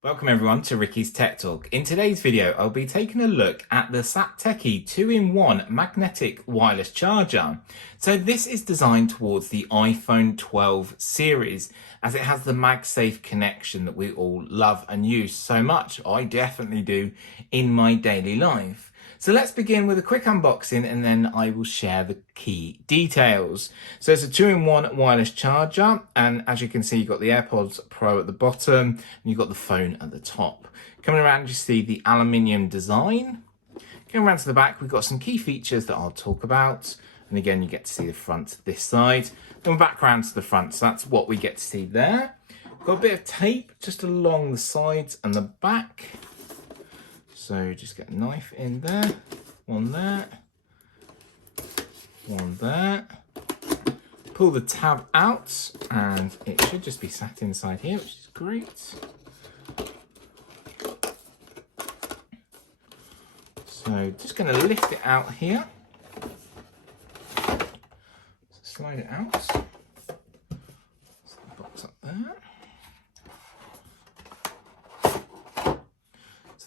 Welcome everyone to Ricky's Tech Talk. In today's video, I'll be taking a look at the Satechi 2-in-1 magnetic wireless charger. So this is designed towards the iPhone 12 series as it has the MagSafe connection that we all love and use so much. I definitely do in my daily life. So let's begin with a quick unboxing and then I will share the key details. So it's a 2-in-1 wireless charger, and as you can see, you've got the Airpods Pro at the bottom and you've got the phone at the top. Coming around, you see the aluminium design. Going around to the back, we've got some key features that I'll talk about. And again, you get to see the front this side. Then back around to the front, so that's what we get to see there. Got a bit of tape just along the sides and the back. So just get a knife in there, one there, one there. Pull the tab out and it should just be sat inside here, which is great. So just going to lift it out here. So slide it out. Set the box up there.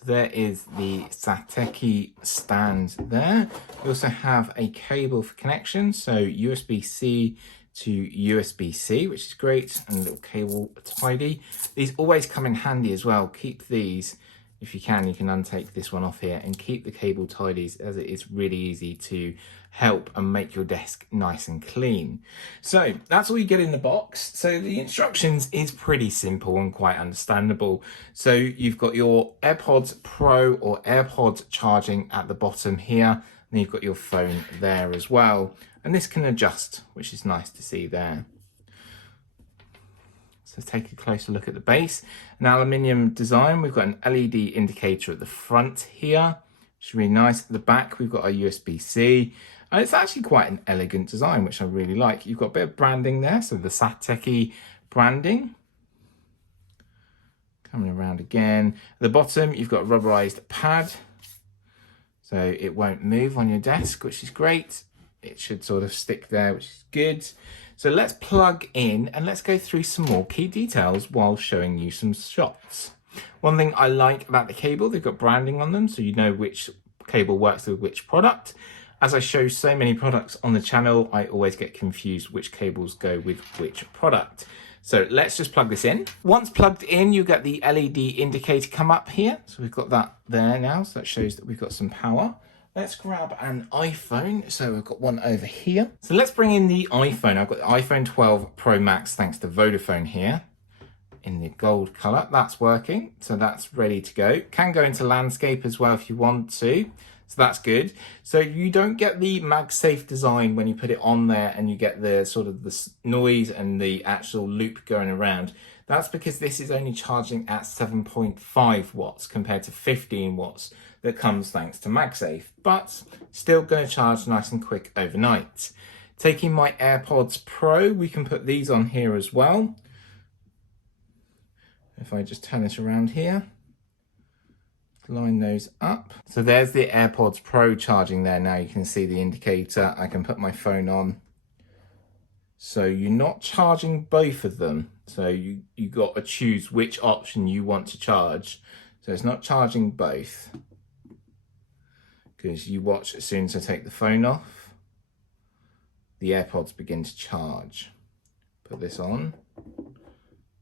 There is the Satechi stand there. We also have a cable for connection, so USB-C to USB-C, which is great, and a little cable tidy. These always come in handy as well. Keep these, if you can untake this one off here and keep the cable tidies, as it is really easy to help and make your desk nice and clean. So that's all you get in the box. So the instructions is pretty simple and quite understandable. So you've got your AirPods Pro or AirPods charging at the bottom here, and you've got your phone there as well. And this can adjust, which is nice to see there. So take a closer look at the base. An aluminium design. We've got an LED indicator at the front here, which is really nice. At the back, we've got a USB-C. And it's actually quite an elegant design, which I really like. You've got a bit of branding there, so the Satechi branding. Coming around again. At the bottom, you've got a rubberized pad, so it won't move on your desk, which is great. It should sort of stick there, which is good. So let's plug in and let's go through some more key details while showing you some shots. One thing I like about the cable, they've got branding on them, so you know which cable works with which product. As I show so many products on the channel, I always get confused which cables go with which product. So let's just plug this in. Once plugged in, you get the LED indicator come up here. So we've got that there now, so that shows that we've got some power. Let's grab an iPhone. So we've got one over here. So let's bring in the iPhone. I've got the iPhone 12 Pro Max thanks to Vodafone here in the gold color. That's working. So that's ready to go. Can go into landscape as well if you want to. So that's good. So you don't get the MagSafe design when you put it on there and you get the sort of the noise and the actual loop going around. That's because this is only charging at 7.5 watts compared to 15 watts that comes thanks to MagSafe, but still going to charge nice and quick overnight. Taking my AirPods Pro, we can put these on here as well. If I just turn this around here, line those up. So there's the AirPods Pro charging there. Now you can see the indicator. I can put my phone on. So you're not charging both of them. So you got to choose which option you want to charge. So it's not charging both. Because you watch, as soon as I take the phone off, the AirPods begin to charge. Put this on.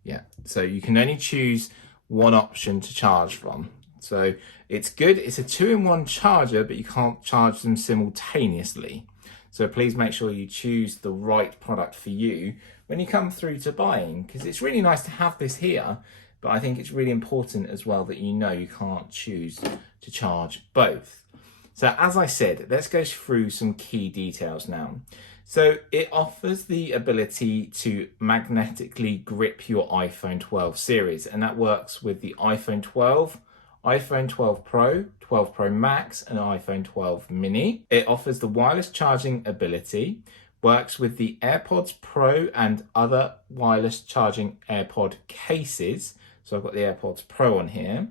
Yeah, so you can only choose one option to charge from. So it's good. It's a 2-in-1 charger, but you can't charge them simultaneously. So please make sure you choose the right product for you when you come through to buying, because it's really nice to have this here, but I think it's really important as well that you know you can't choose to charge both. So as I said, let's go through some key details now. So it offers the ability to magnetically grip your iPhone 12 series, and that works with the iPhone 12, iPhone 12 Pro, 12 Pro Max, and iPhone 12 Mini. It offers the wireless charging ability, works with the AirPods Pro and other wireless charging AirPod cases. So I've got the AirPods Pro on here.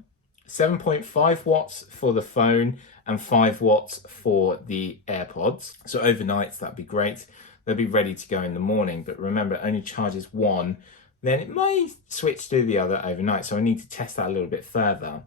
7.5 watts for the phone and 5 watts for the AirPods. So overnight, that'd be great. They'll be ready to go in the morning, but remember, it only charges one then it may switch to the other overnight. So I need to test that a little bit further.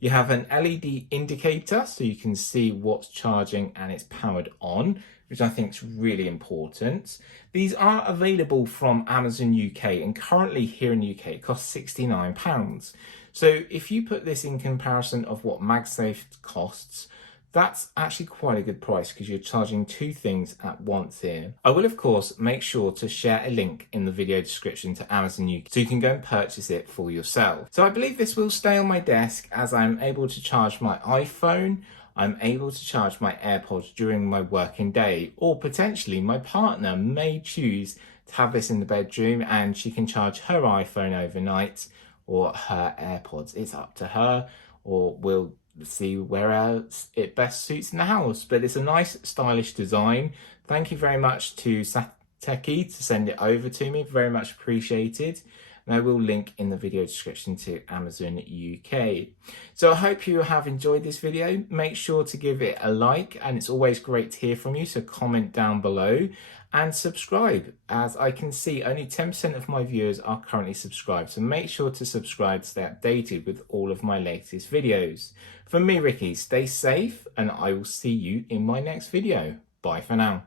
You have an LED indicator, so you can see what's charging and it's powered on, which I think is really important. These are available from Amazon UK, and currently here in the UK it costs £69. So if you put this in comparison of what MagSafe costs, that's actually quite a good price because you're charging two things at once here. I will of course make sure to share a link in the video description to Amazon UK so you can go and purchase it for yourself. So I believe this will stay on my desk as I'm able to charge my iPhone, I'm able to charge my AirPods during my working day, or potentially my partner may choose to have this in the bedroom and she can charge her iPhone overnight or her AirPods. It's up to her, or we'll see where else it best suits in the house. But it's a nice stylish design. Thank you very much to Satechi to send it over to me, very much appreciated. And I will link in the video description to Amazon UK. So I hope you have enjoyed this video. Make sure to give it a like, and it's always great to hear from you, so comment down below and subscribe. As I can see, only 10% of my viewers are currently subscribed, so make sure to subscribe to stay updated with all of my latest videos. From me, Ricky, stay safe, and I will see you in my next video. Bye for now.